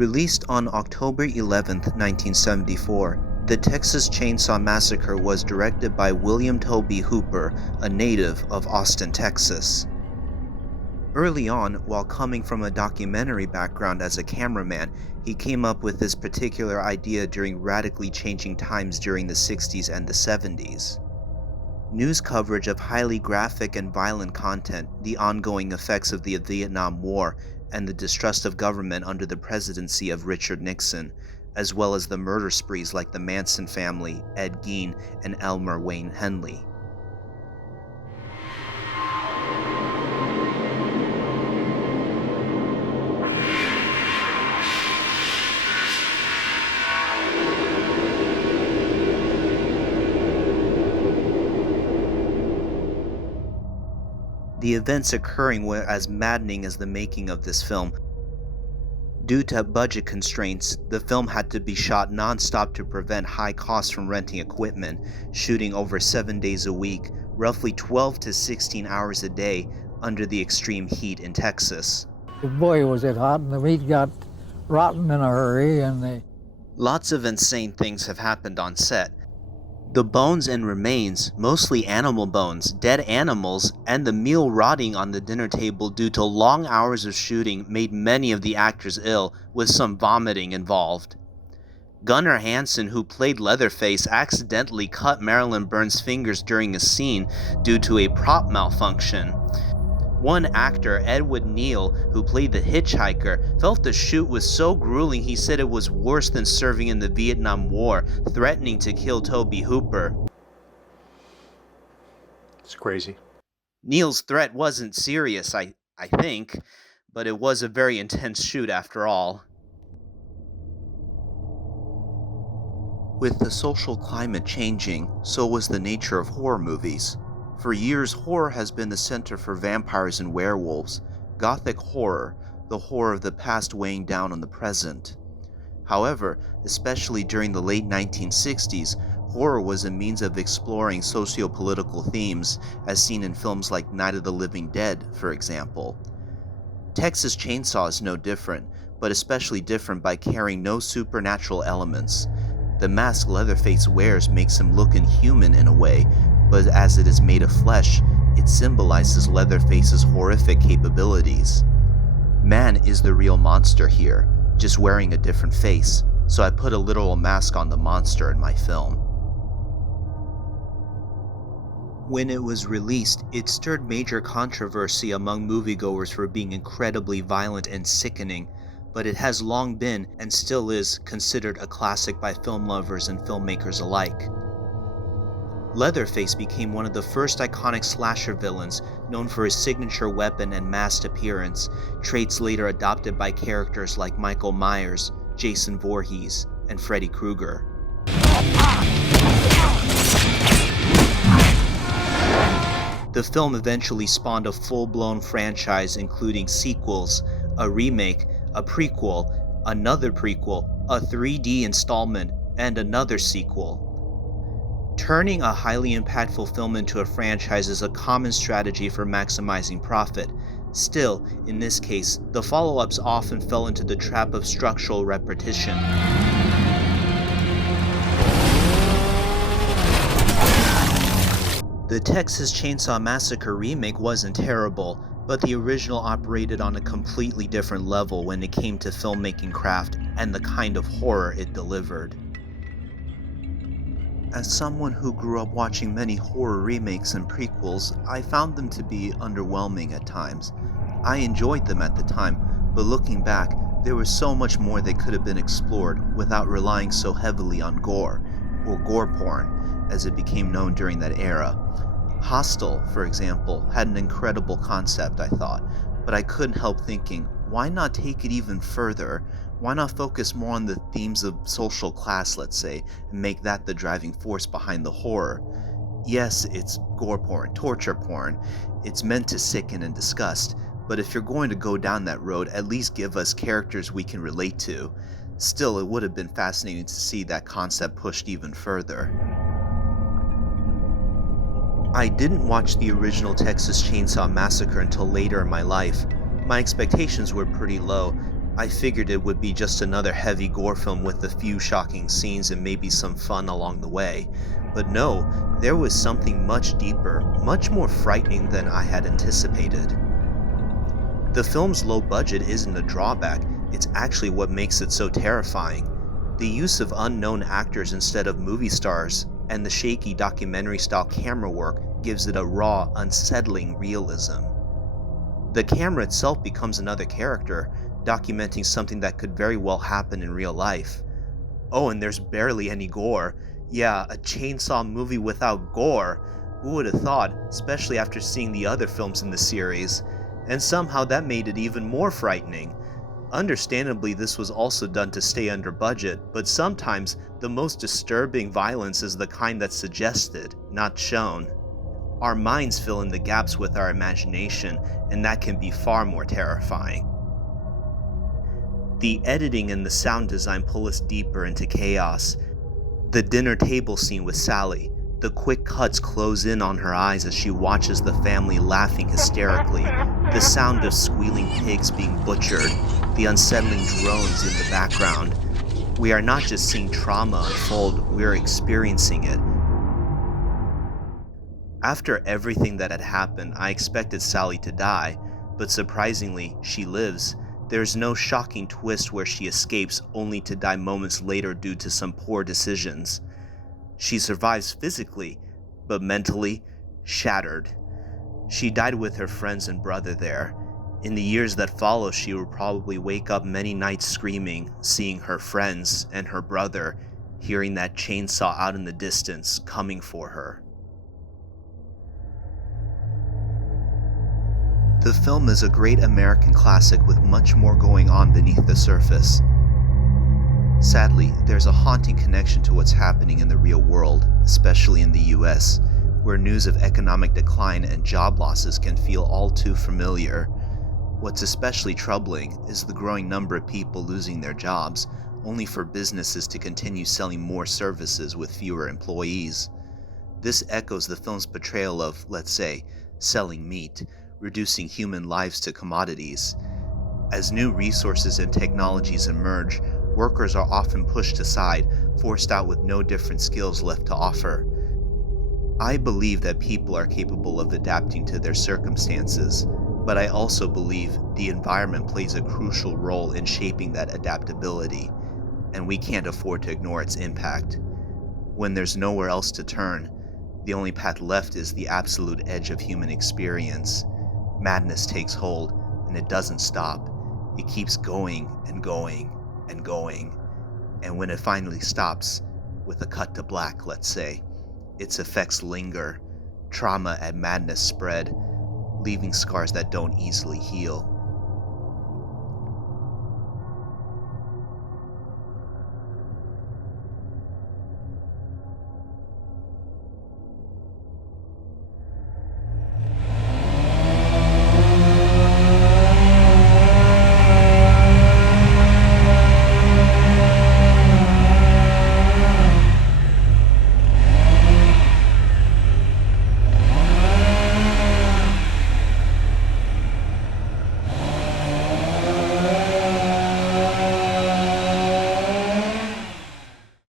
Released on October 11, 1974, The Texas Chainsaw Massacre was directed by William Toby Hooper, a native of Austin, Texas. Early on, while coming from a documentary background as a cameraman, he came up with this particular idea during radically changing times during the 60s and the 70s. News coverage of highly graphic and violent content, the ongoing effects of the Vietnam War, and the distrust of government under the presidency of Richard Nixon, as well as the murder sprees like the Manson family, Ed Gein, and Elmer Wayne Henley. The events occurring were as maddening as the making of this film. Due to budget constraints, the film had to be shot non-stop to prevent high costs from renting equipment, shooting over 7 days a week, roughly 12 to 16 hours a day, under the extreme heat in Texas. Boy, was it hot, and the meat got rotten in a hurry, Lots of insane things have happened on set. The bones and remains, mostly animal bones, dead animals, and the meal rotting on the dinner table due to long hours of shooting made many of the actors ill, with some vomiting involved. Gunnar Hansen, who played Leatherface, accidentally cut Marilyn Burns' fingers during a scene due to a prop malfunction. One actor, Edward Neal, who played the hitchhiker, felt the shoot was so grueling he said it was worse than serving in the Vietnam War, threatening to kill Toby Hooper. It's crazy. Neal's threat wasn't serious, I think, but it was a very intense shoot after all. With the social climate changing, so was the nature of horror movies. For years, horror has been the center for vampires and werewolves, gothic horror, the horror of the past weighing down on the present. However, especially during the late 1960s, horror was a means of exploring socio-political themes, as seen in films like Night of the Living Dead, for example. Texas Chainsaw is no different, but especially different by carrying no supernatural elements. The mask Leatherface wears makes him look inhuman in a way, but as it is made of flesh, it symbolizes Leatherface's horrific capabilities. Man is the real monster here, just wearing a different face, so I put a literal mask on the monster in my film. When it was released, it stirred major controversy among moviegoers for being incredibly violent and sickening, but it has long been, and still is, considered a classic by film lovers and filmmakers alike. Leatherface became one of the first iconic slasher villains, known for his signature weapon and masked appearance, traits later adopted by characters like Michael Myers, Jason Voorhees, and Freddy Krueger. The film eventually spawned a full-blown franchise including sequels, a remake, a prequel, another prequel, a 3D installment, and another sequel. Turning a highly impactful film into a franchise is a common strategy for maximizing profit. Still, in this case, the follow-ups often fell into the trap of structural repetition. The Texas Chainsaw Massacre remake wasn't terrible, but the original operated on a completely different level when it came to filmmaking craft and the kind of horror it delivered. As someone who grew up watching many horror remakes and prequels, I found them to be underwhelming at times. I enjoyed them at the time, but looking back, there was so much more that could have been explored without relying so heavily on gore, or gore porn, as it became known during that era. Hostel, for example, had an incredible concept, I thought, but I couldn't help thinking, why not take it even further? Why not focus more on the themes of social class, let's say, and make that the driving force behind the horror? Yes, it's gore porn, torture porn. It's meant to sicken and disgust, but if you're going to go down that road, at least give us characters we can relate to. Still, it would have been fascinating to see that concept pushed even further. I didn't watch the original Texas Chainsaw Massacre until later in my life. My expectations were pretty low, I figured it would be just another heavy gore film with a few shocking scenes and maybe some fun along the way. But no, there was something much deeper, much more frightening than I had anticipated. The film's low budget isn't a drawback, it's actually what makes it so terrifying. The use of unknown actors instead of movie stars, and the shaky documentary-style camera work gives it a raw, unsettling realism. The camera itself becomes another character, documenting something that could very well happen in real life. Oh, and there's barely any gore. Yeah, a chainsaw movie without gore. Who would have thought, especially after seeing the other films in the series? And somehow that made it even more frightening. Understandably, this was also done to stay under budget, but sometimes the most disturbing violence is the kind that's suggested, not shown. Our minds fill in the gaps with our imagination, and that can be far more terrifying. The editing and the sound design pull us deeper into chaos. The dinner table scene with Sally, the quick cuts close in on her eyes as she watches the family laughing hysterically, the sound of squealing pigs being butchered, the unsettling drones in the background. We are not just seeing trauma unfold, we're experiencing it. After everything that had happened, I expected Sally to die, but surprisingly, she lives. There's no shocking twist where she escapes only to die moments later due to some poor decisions. She survives physically, but mentally, shattered. She died with her friends and brother there. In the years that follow, she will probably wake up many nights screaming, seeing her friends and her brother, hearing that chainsaw out in the distance coming for her. The film is a great American classic with much more going on beneath the surface. Sadly, there's a haunting connection to what's happening in the real world, especially in the US, where news of economic decline and job losses can feel all too familiar. What's especially troubling is the growing number of people losing their jobs, only for businesses to continue selling more services with fewer employees. This echoes the film's portrayal of, let's say, selling meat, reducing human lives to commodities. As new resources and technologies emerge, workers are often pushed aside, forced out with no different skills left to offer. I believe that people are capable of adapting to their circumstances, but I also believe the environment plays a crucial role in shaping that adaptability, and we can't afford to ignore its impact. When there's nowhere else to turn, the only path left is the absolute edge of human experience. Madness takes hold, and it doesn't stop. It keeps going and going and going, and when it finally stops, with a cut to black, let's say, its effects linger, trauma and madness spread, leaving scars that don't easily heal.